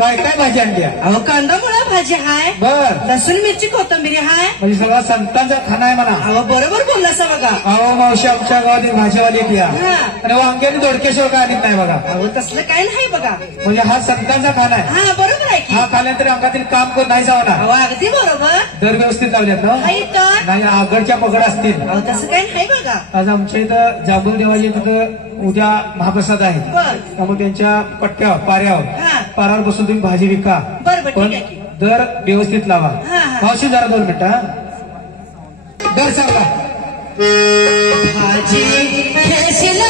काय काय भाजी आणली? अहो कांदा मुळा भाजी हाय, बर. लसूण मिरची कोथंबीरी हाय. म्हणजे सगळा संतांचा खाना आहे म्हणा. अहो बरोबर बोललासा बघा. अहो मावशी आमच्या गावातील भाजीवाली येते या. हा. आणि वांग्याने दोडकेश्वर काय आणत नाही बघा. अहो तसलं काय नाही बघा. म्हणजे हा संतांचा खाना आहे. हा बरोबर आहे की. हा खाल्यानंतर अंगातील काम करून नाही जावणार. अहो अगदी बरोबर. दर व्यवस्थित लावल्यात ना. नाही तर नाही आगडच्या पगड असतील. अहो तसं काय नाही बघा. आज आमच्या इथं जांभूळ देवाची तिथं उद्या महाप्रसाद आहे. बर. त्यामुळे त्यांच्या पट्ट्यावर पाऱ्यावर हा. पारावर बसून तुम्ही भाजी विका. बरोबर पण ठीक आहे की. दर व्यवस्थित लावा. हा, हा. मावशी जरा 2 मिनिटं. दर सांगा. भाजी खेशील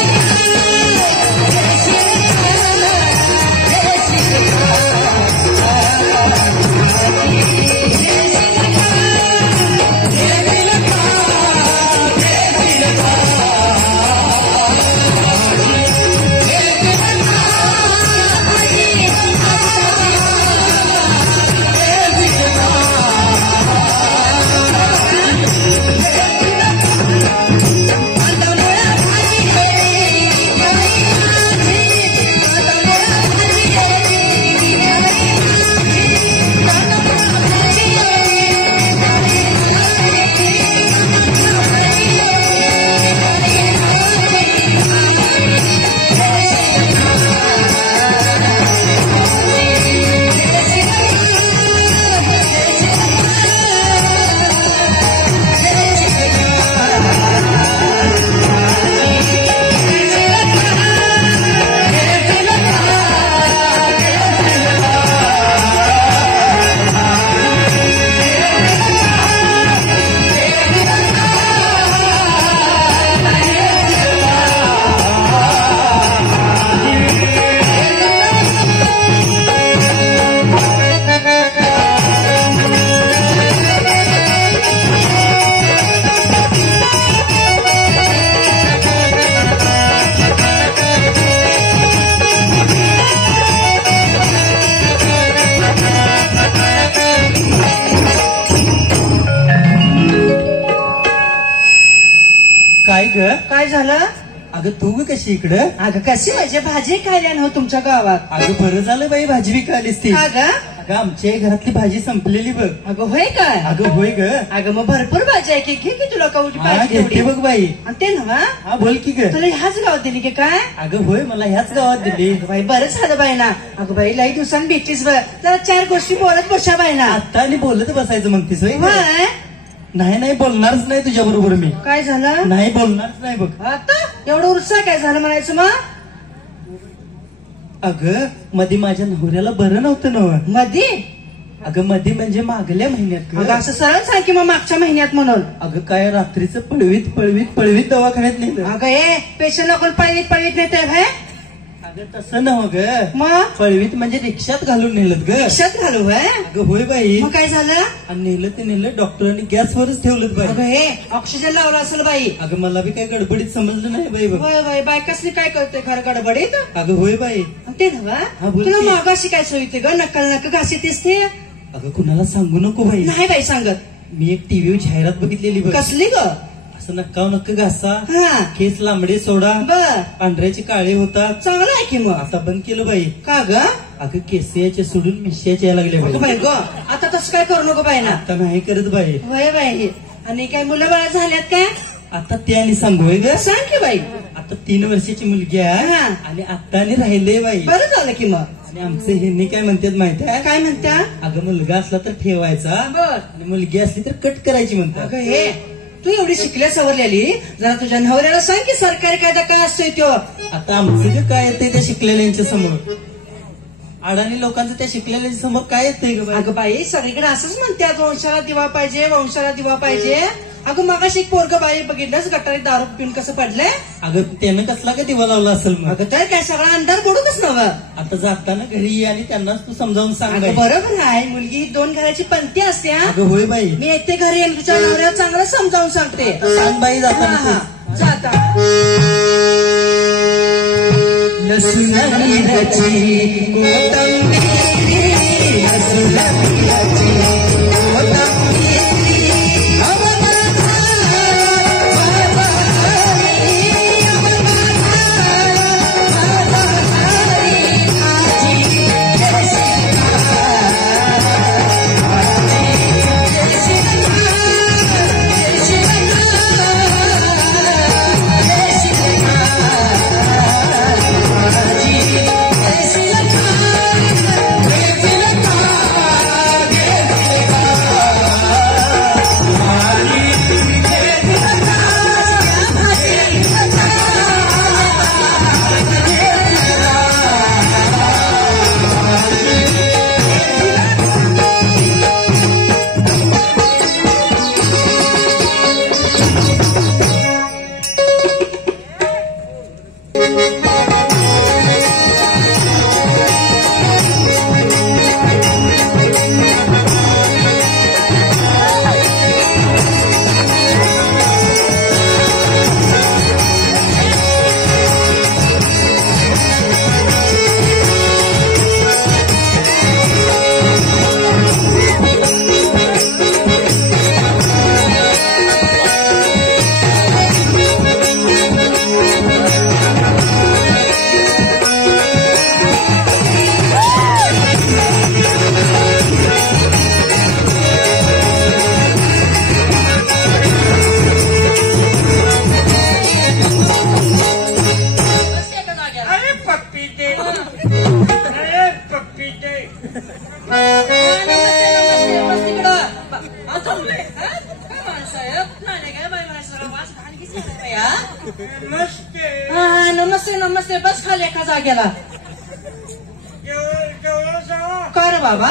काय ग? काय झालं? अगं तू ग कशी इकडं? अगं कशी म्हणजे भाजी खायला ना हो तुमच्या गावात? अगं बरं झालं बाई भाजी विकायलीस ती. का ग? अगं आमच्या घरातली भाजी संपलेली बघ. अगं होय काय? अगं होय ग. अगं मग भरपूर भाजी आहे की घे की तुला कवडी हा पाहिजे घेते तेवढी. बघ बाई. आणि ते ना हा बोल की ग. तुला ह्याच गावात दिली की काय? अगं होय मला ह्याच गावात दिली. अगं बाई बरं झालं बाई ना. अगं बाई लई दिवसांनी भेटलीस बरं. जरा 4 गोष्टी बोलत बसा बाई ना. आता आणि बोलत बसायचं म्हणतीस होय ग? होय? नाही नाही बोलणारच नाही तुझ्या बरोबर मी. काय झालं? नाही बोलणारच नाही बघ. आता एवढं उत्साह काय झालं म्हणायचं मग? अगं मध्ये माझ्या नवऱ्याला बरं नव्हतं नव. मध्ये? अगं मध्ये म्हणजे मागल्या महिन्यात अगं ग. असं सरळ सांग की मग मागच्या महिन्यात म्हणून. अगं काय रात्रीचं पळवीत पळवीत पळवीत दवाखान्यात नेलं. अगं ए पेशंटला कोण पळवीत पळवीत नेते भाई? अगं तसं नव ग. मग पळवीत म्हणजे रिक्षात घालून नेलं ग. रिक्षात घालू व्हय? अगं होय बाई. मग काय झालं? आणि नेलं ते नेलं डॉक्टरांनी गॅसवरच ठेवलं बाई. अगं हे ऑक्सिजन लावला असेल बाई. अगं मला बी काय गडबडीत समजलं नाही बाई बघ. होय होय बायकासनी काय करते घर गडबडीत? अगं होय बाई. आणि ते नव्हा हा, बोल तुला की. मागाशी काय सोयीते ग? नकल नक घासीतेस ते? अगं कुणाला सांगू नको बाई. नाही बाई सांगत. मी एक टीव्हीवर जाहिरात बघितलेली बघ. कसली ग? असं नक्का नक्क घासा, हा केस लांबडे सोडा, बर पांढऱ्याचे काळे होतात. चांगलं आहे की मग. आता बंद केलं बाई. का ग? अगं केसियाचे सोडून मिश्याचे यायला लागले अगं बाई. बाई ग आता तसं काय करू नको बाई ना. आता नाही करत बाई. होय बाई. आणि काय मुलं बाळा झाल्यात काय? आता ते आणि सांगू होय ग. सांग की बाई. आता 3 वर्षाची मुलगी आहे हा. आणि आता आणि राहिले बाई. बरं झालं की मग. आणि आमचे ह्यांनी काय म्हणतात माहिती आहे? काय म्हणत्या? अगं मुलगा असला तर ठेवायचा बर. आणि मुलगी असली तर कट करायची म्हणतात. अगं हे तू एवढी शिकल्या सवरलेली जरा तुझ्या नवऱ्याला सांग की सरकारी कायदा काय असतोय तो. आता आमचं जे काय येतंय त्या शिकलेल्यांच्या समोर, अडाणी लोकांचं त्या शिकलेल्यांच्या समोर काय येतंय ग बाई? अगं बाई सगळीकडे असंच म्हणतात वंशाला दिवा पाहिजे वंशाला दिवा पाहिजे. अगं मगाशी एक पोरग बाई बघितलंच गटारीत दारू पिऊन कसं पडलंय. अगं त्यानं कसला का दिवा लावला असेल मग? अगं तर काय सगळा अंधार पडूनच नव्ह. आता जाताना घरी ये आणि त्यांनाच तू समजावून सांग अगं बाई. बरोबर आहे मुलगी ही 2 घराची पंक्ती असते हा. अगं होय बाई. मी येते घरी आणि तुझ्या नवऱ्याला चांगलं समजावून सांगते. सांग बाई हा जाताना हा तू. जाता. लसुणाची कोथिंबीर, लसुणाची कोथिंबीर. कसा गेला काय रे बाबा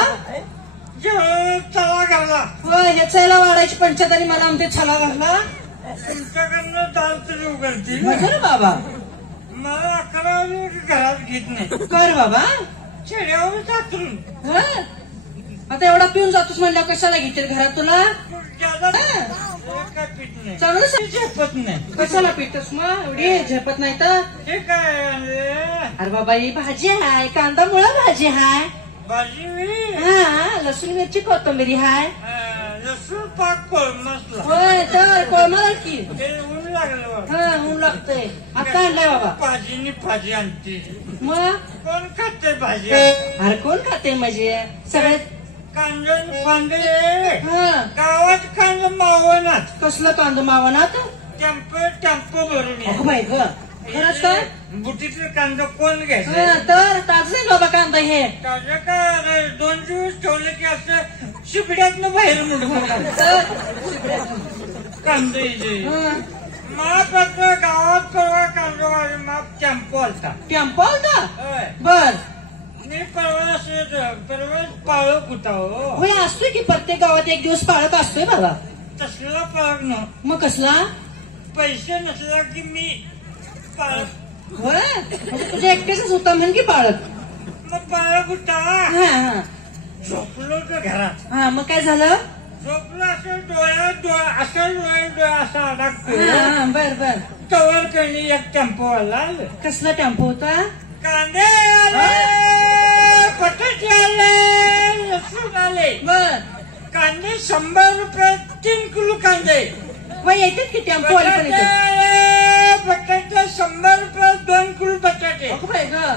चला घाला होय हे चैला वाढायची पंचायत आणि मला आमचे छला घातला तुमच्याकडनं दाल तरी उघडतील म्हणजे रे बाबा मला 11 वाजले घरात घेत नाही काय रे बाबा खेड्यावर जातून हं? आता एवढा पिऊन जातोस म्हणल्या कशाला घेतील घरात तुला काय पीठ नाही चांगलं झेपत नाही कशाला पितोस मग एवढी झेपत नाही तर हे काय अरे बाबा ही भाजी हाय कांदा मुळा भाजी हाय भाजी हा लसूण मिरची कोथिंबीरी हाय लसूण पाक कोळमसला होय तर कोळमाला की ते ऊन लागलं हा ऊन लागतंय आता आणलाय बाबा भाजीनी भाजी आणते मग कोण खाते भाजी अरे कोण खाते म्हणजे सगळे कांदे फांदे हा गावात कांदा मावनात कसलं कांदो मावनात टेम्पो भरून अगं बाई ग खरंच काय बुटीतले कांदा कोण घ्यायचं हा, तर ताज नाही बाबा कांदा हे ताज्या काय 2 दिवस ठेवलं की असं शिपड्यातनं बाहेर मुडकं तर कांदे हा, माप आता गावात परवा कांदा माप टेम्पो आलता टेम्पो आलता होय. बर मी परवा पाळक होता हो होय असतोय की प्रत्येक गावात एक दिवस पाळत असतोय बाबा तसला पाळक न मग कसला पैसे नसला की मी पाळक होय म्हणजे तुझ्या एकट्याच होता म्हण की पाळत मग पाळक होता हा हा झोपलो तर घरात हा मग काय झालं झोपलो असं डोळ्यात असं अडकतो हा बर बर तवर कणी एक टेम्पो आला कसला टेम्पो होता कांदे आले बटाटे आले लसूण आले बर कांदे 100 रुपये 3 किलो कांदे होय येतात की टेम्पो वाले पण येतात बटाटे 100 रुपये 2 किलो बटाटे अगं बाई ग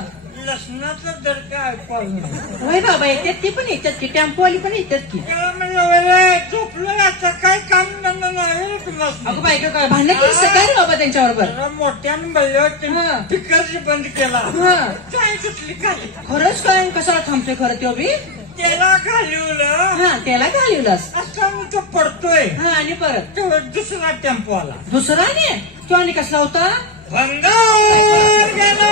लसणाचा दर काय पाहिजे होय बाबा येतात ती पण येतात की टेम्पो वाली पण येतात की म्हणलं झोपलो आता काय काम धंदा नाही तुम्हाला अगं बाई काय भांडण केली सकाळी रे बाबा त्यांच्या बरोबर जरा मोठ्यानं बोललो हा. पिकरची बंद केला हा काय सुटली खाली खरंच काय कशाला थांबतोय खरं तो बी त्याला घालवलं हा त्याला घालवलास असं मी तो पडतोय हा आणि परत तेव्हा दुसरा टेम्पो आला दुसरा ने तो आणि कसला होता भंगार गेला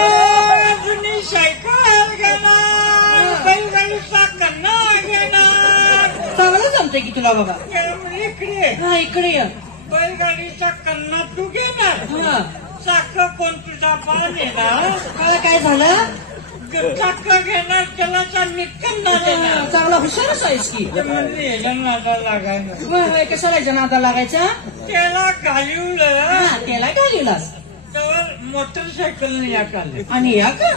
जुनी सायकल गेला बैलगाडीचा कन्ना गेला चांगलं जमतंय की तुला बाबा इकडे हा इकडे ये बैलगाडीचा कन्ना तू घेणार हा चाक कोण तुझा बा नेणार मला काय झालं चाक घेणार त्याला मी कन्ना देणार चांगला हुशारच आहेस की ते म्हणजे याच्या नादाला लागायला होय होय कशाला जनादा लागायचा त्याला घालवलं हा त्याला घालवलास तर मोटरसायकल या काढले आणि या का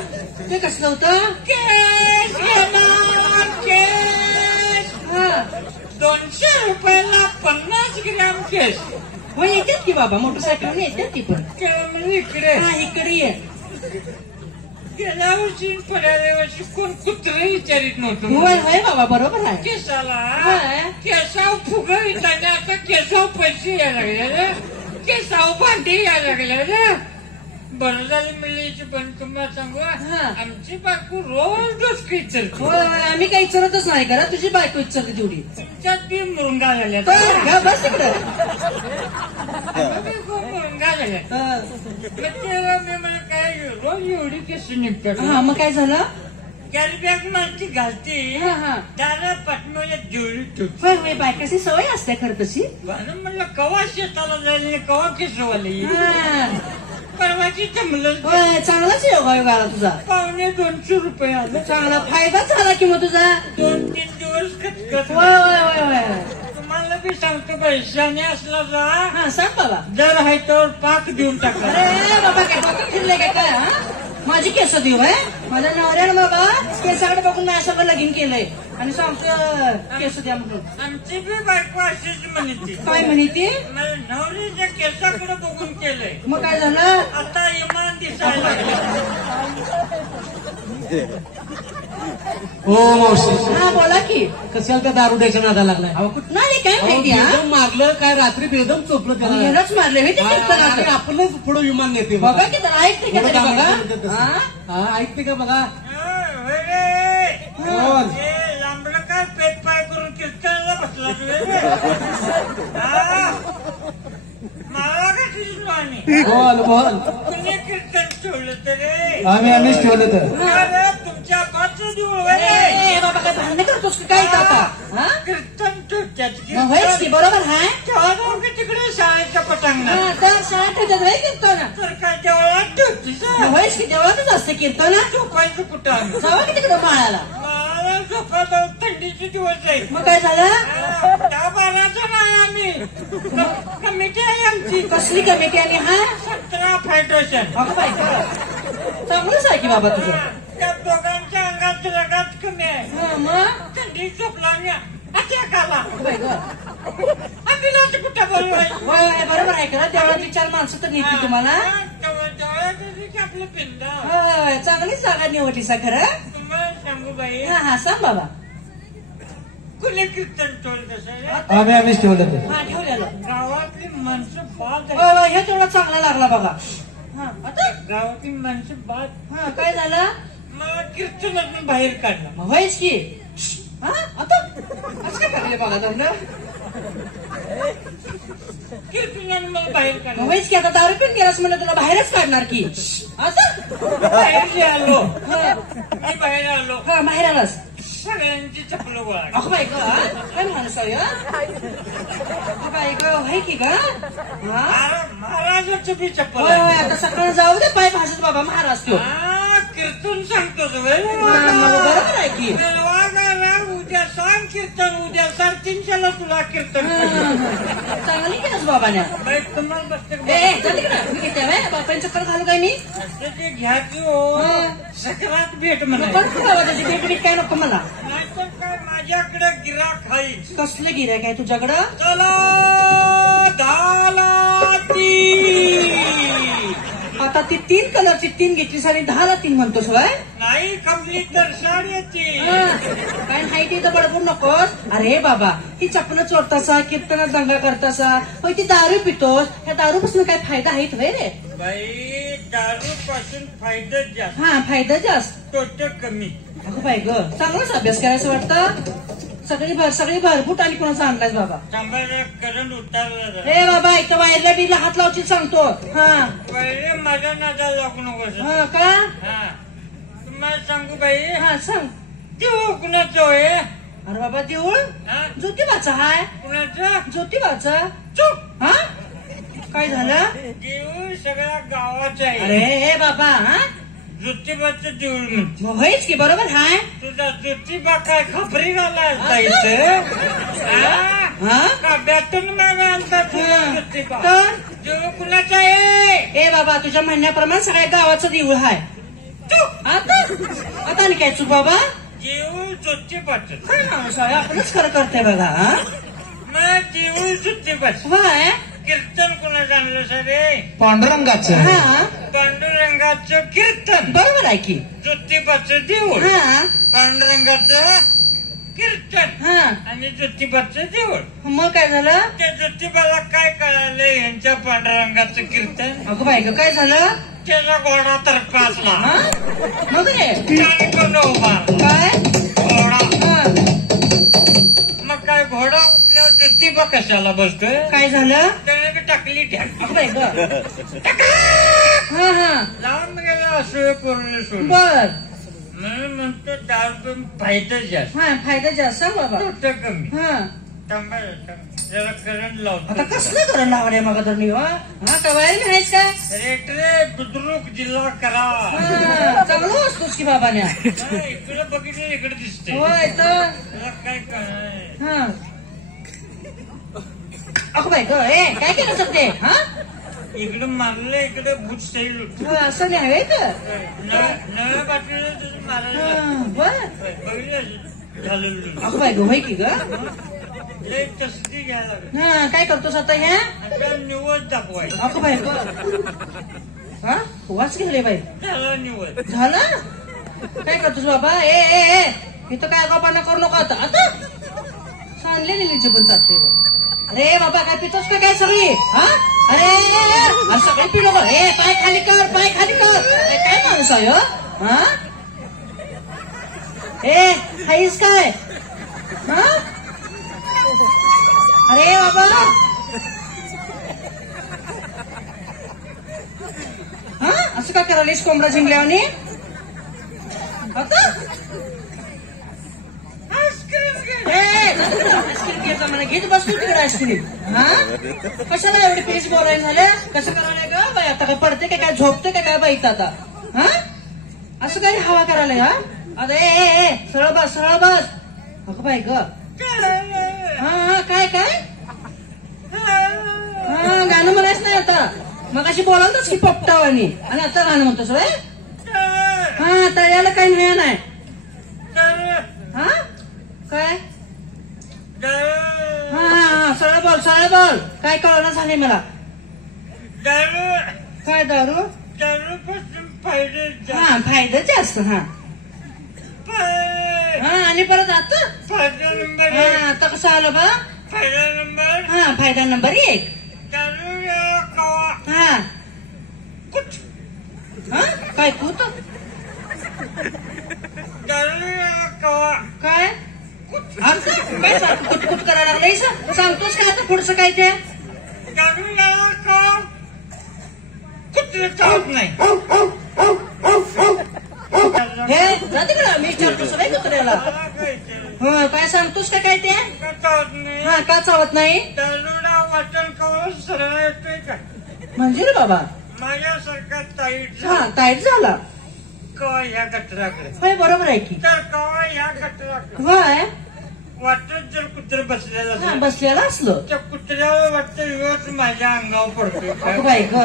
ते कसलं होतं केस घेणार केस हा 200 रुपयाला 50 ग्रॅम केस होय येतात की बाबा मोटरसायकल येतात ती पण म्हणजे इकडे हा इकडे ये गेल्या वर्षी पड्याल्या वर्षी कोण कुत्र विचारित नव्हतं होय होय बाबा बरोबर आहे केसाला होय. केसाव फुग विचारले आता केसाव पैसे यायला लागले रे केसाव भांडी यायला लागले रे बरं झालं मिळायची पण तुम्हाला सांगू हा. आमची बायको रोज डोसकी चलते होय होय, आम्ही काही इचारतच नाही करा तुझी बायको इचारते तेवढी तुमच्यात बी मुरंगा झाल्या गा, बस तिकडे मुरंगा झाल्या हा. मी मला काय रोज एवढी केस निघतात हा मग काय झालं कॅरी बॅग माणसी घालते हा हा त्याला पाठवल्या जेवढी ठेवते होय होय बायकाची सवय असते खरं तशी म्हणलं कवा शेताला जायला कवा केसवाली हा. परवाची जमलं होय चांगलाच योगा योग आला तुझा 250 रुपये आलं चांगला फायदा झाला की मग तुझा 2-3 दिवस खटखट होय होय होय होय तुम्हाला बी सांगतो पैशाने असला जा हा सांग बाबा जर आहे तर पाक देऊन टाका अरे बाबा काय डोकं फिरले काय काय हा माझी केस देऊ आहे माझ्या नवऱ्यानं बाबा केसाकडे बघून नाही सगळं लगीन केलंय आणि सांगतो केस द्या म्हणून आमची बी बायको अशीच म्हणते काय म्हणे ती मला नवरीच्या केसाकडे बघून केलंय मग काय झालं आता इमान दिसायला लागलं हो मावशी हा बोला की कशाला त्या दारुड्याच्या नादा लागलाय अहो कुठं आले काय माहिती हा बेदम मागलं काय रात्री बेदम चोपलं त्याला ह्यालाच मारले होय ते आणि कीर्तनाचं. आपणच पुढे विमान नेते बघा की तर ऐकते का तरी बघा हा? हा ऐकते का बघा बोल. लांबलं काय पेट पाय करून कीर्तनाला बसला तू मला का तुझी बोल बोल कुणी कीर्तन ठेवलं तरी आम्हीच ठेवलं तर अरे तुमच्या बाचं देऊळ ए बाबा काय भांडण करतोस का काय इथं आता हा? कीर्तन ठेवत्यात मग होयच की बरोबर हाय तिकडे शाळेच्या पटांगणात हा, तर शाळा ठेवतात होय कीर्तन तर काय देवळात ठेवतीस मग होयच की देवळातच असते कीर्तन झोपायचं कुठं आम्ही? जावा की तिकडं माळाला मला झोपायला थंडीचे दिवस आहे मग काय झालं 10-12 नाही आम्ही कमिटी आहे आमची कसली कमिटी आणि हा 17 फायटोशन अगं बाई चांगलंच आहे की बाबा तुझं त्या दोघांच्या अंगात रगात कमी आहे हा, मग थंडी झोपला आणि अटॅक आला बाई गं. आम्ही कुठं बोलवायचं होय बरोबर आहे खरं देवळातली 4 माणसं तर नेते तुम्हाला आपलं पिंडा होय चांगलीच जागा निवडली सा खरं तुम्हाला सांगू बाई हा हा सांग बाबा कुणी कीर्तन टोल कसं आम्हीच ठेवलं तर हा ठेवलेलं गावातली माणसं बाद आहे होय, होय, हे तेवढा चांगला लागला बघा हा आता गावातली माणसं बाद हा काय झालं मला कीर्तनातून बाहेर काढला मग व्हायच की हा आता असं काय करायला बघा दंड कीर्तनानं मला बाहेर मग काढला व्हायच की आता दारू पिऊन गेलास म्हणलं तुला बाहेरच काढणार की आता बाहेर जे आलो हा, मी बाहेर आलो हा बाहेर आलास सगळ्यांची चपलं गोळा अहो बाई ग काय माणूस आहे अहो बाई ग व्हाय की ग हा महाराजाचं बी चप्पल होय आहे. होय आता सकाळ जाऊ दे पाय भाजत बाबा महाराज तो हा, कीर्तन सांगतो बरोबर आहे की उद्या सांग कीर्तन उद्या 3:30 तुला कीर्तन चांगली केलंस बाबाने बाई, तुम्हाला बसते का? ए चल तिकडं. मी घेते बाई बापांचं चक्कर घालू काय मी असं ते घ्या की हो सकरात भेट म्हणा नको नको बाबा त्याची भेट बीट काय नको मला नाहीतर काय माझ्याकडे गिराक आहे कसलं गिऱ्हाईक आहे तुझ्याकडं चला दालाती आता ती 3 कलरची 3 घेतलीस आणि 10ला 3 म्हणतोस वय नाही कमली तर साडेची काय नाही ती तर बडबड नकोस अरे बाबा ती चपलं चोरतासा कीर्तनात दंगा करतासा होय ती दारू पितोस ह्या दारूपासून काय फायदा आहेत व्हय रे बाई दारू पासून फायदा जास्त हा फायदा जास्त तोट कमी अगं बाई ग चांगलाच अभ्यास करायचं वाटतं सगळी भरभूट आणि कोणाचा आणलायस बाबा थांबायला करंट उतारला ए बाबा इथं वायरला बिरला हात लावशील सांगतो हा पहिले माझ्या नादा लागू नको हा का हा तुम्हाला सांगू बाई हा सांग देऊ कुणाचं होय अरे बाबा देऊळ हा? ज्योतिबाचा हाय कुणाचं ज्योतिबाचा चूक हा काय झालं देऊळ सगळ्या गावाचं आहे अरे हे बाबा हा ज्योतिबाचं देऊळ म्हणते मग होईच की बरोबर हाय तुझा ज्योतिबा काय खबरी घाला जायचं हा ब्यातून माझा आमचा तुझा ज्योतिबा तर देऊळ कुणाचं आहे ए बाबा तुझ्या म्हणण्याप्रमाणे सगळ्या गावाचं देऊळ हाय चूक आता आता आणि काय चूक बाबा देऊळ ज्योतिबाचं काय माणूस आहे आपणच खरं करते बघा हा मग देऊळ ज्योतिबाचं होय कीर्तन कुणाचं आणलं सरे पांडुरंगाचं हा पांडुरंगाचं कीर्तन बरोबर आहे की ज्योतिबाचं देऊळ हा पांडुरंगाचं कीर्तन हा आणि ज्योतिबाचं देऊळ मग काय झालं त्या ज्योतिबाला काय कळालं यांच्या पांडुरंगाचं कीर्तन अगं बाई ग काय झालं त्याचा घोडा तर पाचला हा मग रे कानकोन उभा काय घोडा हा, मग काय घोडा उठल्यावर ज्योतिबा कशाला बसतोय काय झालं त्याने बी टाकली ठॅक अगं बाई ग हा हा लावून गेला असं पूर्ण सोडून बर म्हणून म्हणतो दारू फायदा जास्त हा फायदा जास्त सांग बाबा तोटा कमी हा थांबा जरा करंट लावतो आता कसलं करण लावणे मग तर मी हा काय वायर म्हणायच काय रेटरे बुद्रुक जिल्हा करा हा, चांगलं असतोस की बाबाने इकडे बघितलं इकडे दिसते होय तर तुला काय कळणार हा अगं बाई ग ए काय केलं सत्य हा इकडे मारलं इकडे भूत सैल हो, असं नाही हवे तर नव्या बाटलीला तुझं मारायला बर बघितलं झालं अगं बाई ग होय की ग लय तसदी घ्यायला लागली हा काय करतोस आता ह्या आता निवड दाखवायचं अगं बाई ग हा वाच गेले बाई झाला निवड झालं काय करतोस बाबा ए ए ए इथं काय गपाना करू नका आता आता सांगले निलीचे पण चालते अरे बाबा काय पितोस का काय सगळी हा अरे सगळे पिलो का ए पाय खाली कर काय माणूस आहे हा ए हाईस काय हा अरे बाबा हा असं काय करायलीस कोंबडा झिंगल्यावानी आता आईस्क्रीम घ्यायचा मला घेत बसतो तिकडे आईस्क्रीम. हा कशाला एवढे पेज बोलायला झालं? कसं करायला का बाई? आता काय पडते का काय झोपते का काय बाई आता? हा असं काही हवा करायला? हा आता ए सरळ बस सरळ बस. अगं बाई ग. हा काय काय हा गाणं म्हणायच नाही आता. मग अशी बोलावतच की पोपटावानी आणि आता गाणं म्हणतोस व्हय? हा तळ्याला काही नाही. हा काय हा सरळ बोल सरळ बोल. काय कळलं झालंय मला. काय दारू? हा फायदा जास्त. हा हा आणि परत आता हा आता कसं आलं बा? हा फायदा नंबर 1. हा हा काय कुत काय काय कुटकुट करायला लागलाय? सांगतोस का आता पुढचं काय ते? हे जाते का मी विचारतो सगळं कुत्र्याला. हा काय सांगतोस का काय ते? हा का चावत नाही म्हणजे रे बाबा? माझ्यासारखा ताईट हा टाईट झाला कवा ह्या गटराकडे होय बरोबर आहे की. तर कवा ह्या गटराकडे होय वाटत जर कुत्र बसलेलं हा असेल बसलेला असलं त्या कुत्र्याला वाटतं योच माझ्या अंगावर पडतोय अगं बाई ग.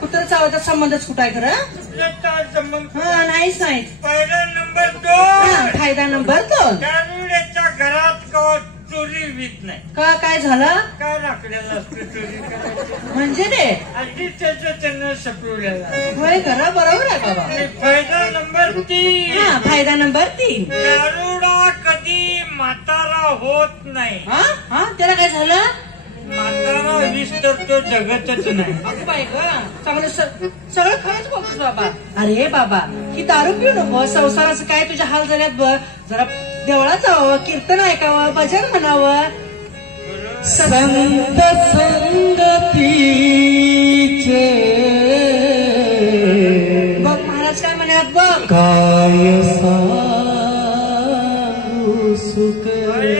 कुत्र चावायचा संबंधच कुठं आहे खरं? कुत्र्याचा संबंध हा नाहीच नाहीच. पहिला नंबर हा 2 फायदा नंबर 2. दारुड्याच्या घरात कवा चोरी वीत नाही. का काय झालं काय राखलेलं असतं चोरी करायची म्हणजे रे? अगदी त्याचं त्यांना सपवलेला होय खरं बरोबर आहे बाबा. आणि फायदा नंबर 3 हा फायदा नंबर 3. दारुडा कधी म्हातारा होत नाही. हा हा त्याला काय झालं? म्हातारा वीस तर तो जगतच नाही. अगं बाई ग चांगलं सगळं खरंच बोलतोस बाबा. अरे बाबा ही दारू पिऊ नको. संसाराचं काय तुझ्या हाल झाल्यात बघ. जरा देवळात जावं कीर्तन ऐकावं भजन म्हणावं. संत संगतीचे बघ महाराज काय म्हणतात बघ. काय सांगू सुख. अरे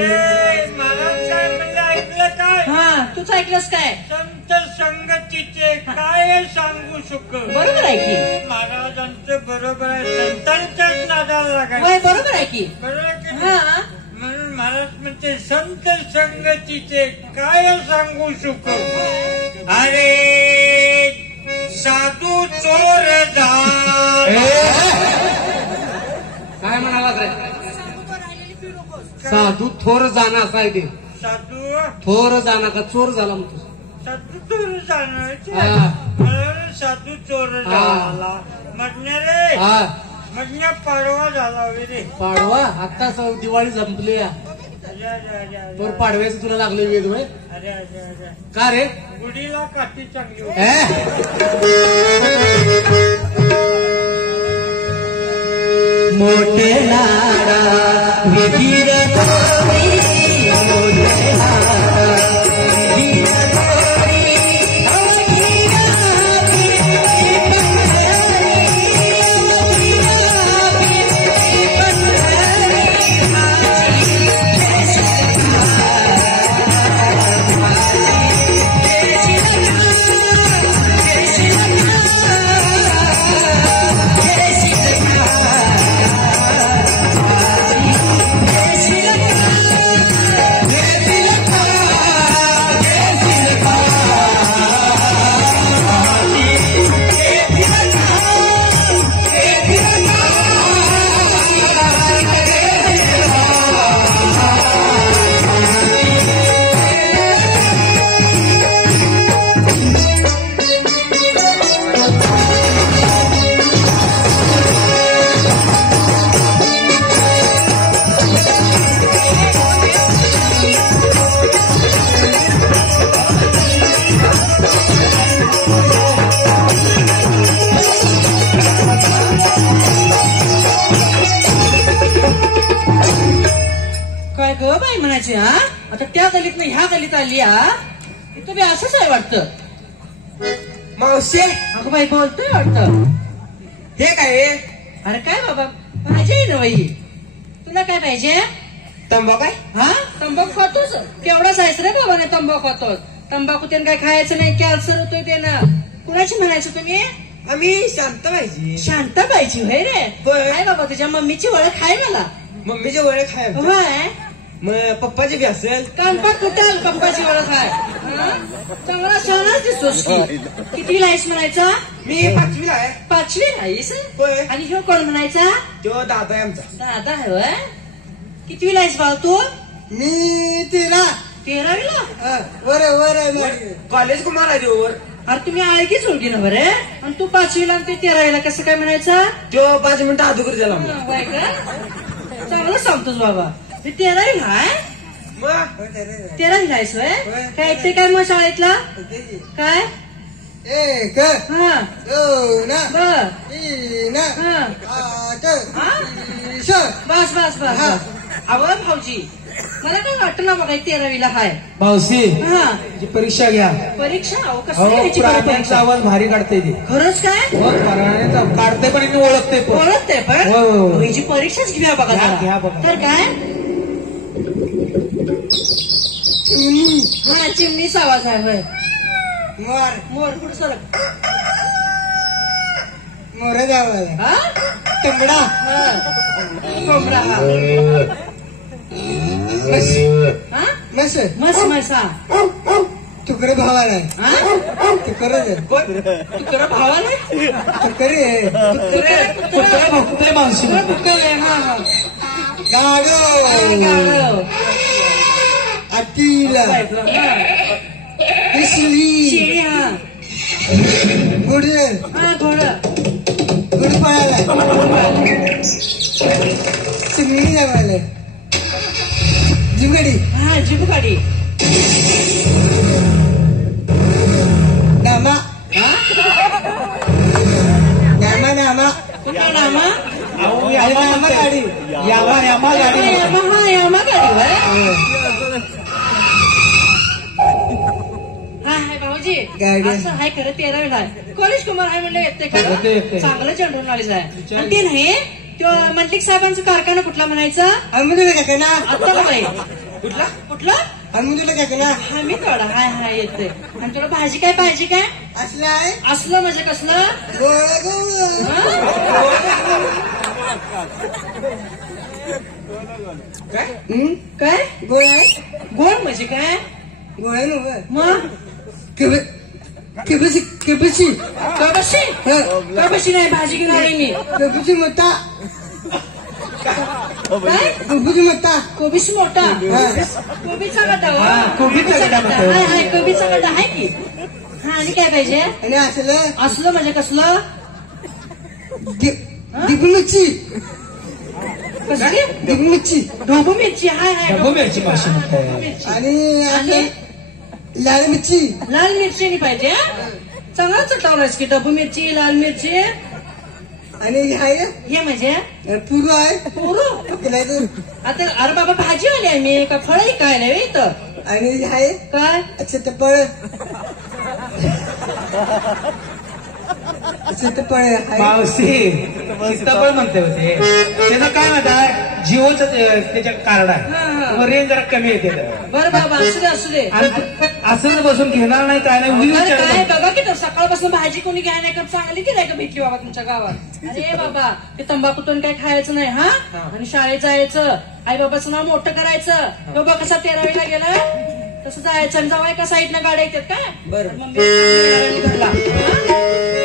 महाराज काय म्हणलं ऐकलं काय? हा तूच ऐकलंस काय? संत संगतीचे काय सांगू सुख. बरोबर आहे की. महाराजांचं बरोबर आहे. संतांच्याच नादाला लागायचं. होय बरोबर आहे की. बरोबर आहे की नाही? हा म्हणून महाराज म्हणते संत संगतीचे काय सांगू सुख. अरे साधू चोर काय म्हणाला रे? साधू थोर जाणं असं आहे ते. साधू थोर जाणं का चोर झाला म्हणतो. साधू चोर जाणार हा. साधू चोर हा. झाला म्हटण्या रे. हा म्हटण्या पाडवा झाला रे. पाडवा आत्ताच दिवाळी संपली. अरे अरे अरे अरे तर पाडव्याचं तुला लागले वेद होय अरे अरे अरे का रे? गुढीला काठी चांगली होती. मोठे नारा विहीर मोठे नारा काय ग बाई म्हणायचे. हा आता त्या गलीत नाही ह्या गलीत आली. हा इथं बी असंच आहे वाटतं. मावशी अगं बाई बोलतोय वाटतं. हे काय अरे काय बाबा भाजी आहे ना बाई. तुला काय पाहिजे? तंबाखू आहे? हा तंबाखू खातोस? केवढाच आहेस रे बाबा ने तंबाखू खातोस. तंबाखू त्यानं काय खायचं नाही, कॅन्सर होतोय त्यानं. कुणाची म्हणायचं तुम्ही? आम्ही शांत पाहिजे. शांत पाहिजे होय रे. होय. काय बाबा तुझ्या मम्मीची ओळख आहे मला. मम्मीचे वळे खाय होय मग पप्पाची बी असेल. कानपाट कुठं पप्पाची ओळख आहे. हा? चांगला शहाणाच दिसतोस की. कितवीला आहेस म्हणायचा? मी 5वीला आहे. 5वीला आहेस? होय. आणि ह्यो कोण म्हणायचा? तो दादा आहे आमचा. दादा आहे होय. कितवीला आहेस भाऊ तू? मी 13. 13वीला? वर कॉलेज कुमार आहे वर. अरे तुम्ही आळकीच ओळखी ना बरे. आणि तू 5वीला आणि ते 13वीला कसं काय म्हणायचं? तो 5 मिनिटं अगोदर झाला मग. हा, बाय का? चांगलं सांगतोस बाबा. ते 13वीला आहे? 13वीला आहेस होय? काय ऐकते काय मग शाळेतला? काय? एक हा दोन बर तीन हा 8 हा? 20. बस बस बस हा. अहो भाऊजी मला काय वाटलं ना बघा 13वीला हाय. मावशी हा जी परीक्षा घ्या. परीक्षा अहो कसं अहो घ्यायची बरं प्राण्यांचा परीक्षा? आवाज भारी काढते ती. खरंच काय? हो प्राण्यांचा काढते पण इथे ओळखते पण. ओळखते पण हो, हो, हो. हिची परीक्षाच घेऊया बघा घ्या, जरा. घ्या बघा. तर काय? हा चिमणीचा आवाज आहे होय. मोर मोर कुठं सरक? मोर गावाला हा तंगडा हा. कोंबडा हा हा मस मस मसा तुकडे भावाला हा तुकडे तू खरं भावाला तुकडे कुत्रे कुत्रे मावशी म्हणते. हा गाडो अतिला इसली शिळी हा गुड हा घोडं गुड पळाला चिमणी गावाला जिमगडी हा जीप गाडी नामा हा नामा नामा कुठं नामा? अहो, अरे यामा नामा म्हणते. गाडी यामा यामा गाडी म्हणते. यामा हा यामा गाडी होय. हा हाय भाऊजी गाडी. असं हाय खरं 13वीला आहे. कॉलेज कुमार आहे म्हणलं येते येते, खरं येते. चांगलं जनरल नॉलेज आहे. आणि ते नाही तो मंडलिक साहेबांचा कारखाना कुठला म्हणायचा? हनुमंतुला काका ना आता नाही कुठला कुठला? हनुमंतुला काका ना हा मी कळा हाय हाय येते. आणि तुला भाजी काय पाहिजे काय? असलं आहे असलं म्हणजे कसलं? गोळ गोळ काय हं? काय गोळ आहे गोड म्हणजे काय? गोळ आहे ना मग केबसी केबसी कबशी कबशी नाही भाजी घेऊन आली मी. केबसी मोठा काय केबसी मोठा कोबीस मोठा कोबीचा गड्डा हो. हा, कोबीचा गड्डा म्हणतो. हाय हाय कोबीचा गड्डा आहे की. हा आणि काय पाहिजे? आणि असलं असलं म्हणजे कसलं? दिबुमिरची कसली? दिबुमिरची ढोबू मिरची हाय हाय ढबू मिरची मावशी म्हणते. मिरची. आणि आणि लाल मिरची लाल मिरची नाही पाहिजे हा? चांगला चटवलास की ढबू मिरची लाल मिरची आणि आहे हे म्हणजे पुरू आहे पोरू. तिला इथं. आता अरे बाबा भाजी आली आहे मी का फळही काय नाही इथं आणि आहे काय सीताफळ सीताफळ आहे मावशी सीताफळ म्हणते होते. त्याचं काय म्हणतात जिओचं त्याच्या कार्ड हा, हा. आहे. मग रेंज जरा कमी येते. बरं बाबा असू दे असू दे. आणि असं बसून घेणार नाही काय नाही उगी अरे काय विचारतात. बघा की तर सकाळपासून भाजी कोणी घ्याय नाही का चांगली की नाही का भेटली बाबा तुमच्या गावात? अरे बाबा ते तंबाखूतून काही खायचं नाही हा. आणि शाळेत जायचं आई बाबाचं नाव मोठं करायचं. बाबा कसा 13वीला गेला तसं जायचं आणि जावाय का साईडनं गाड्या येतात काय? बरं. मग मी घरला. हा?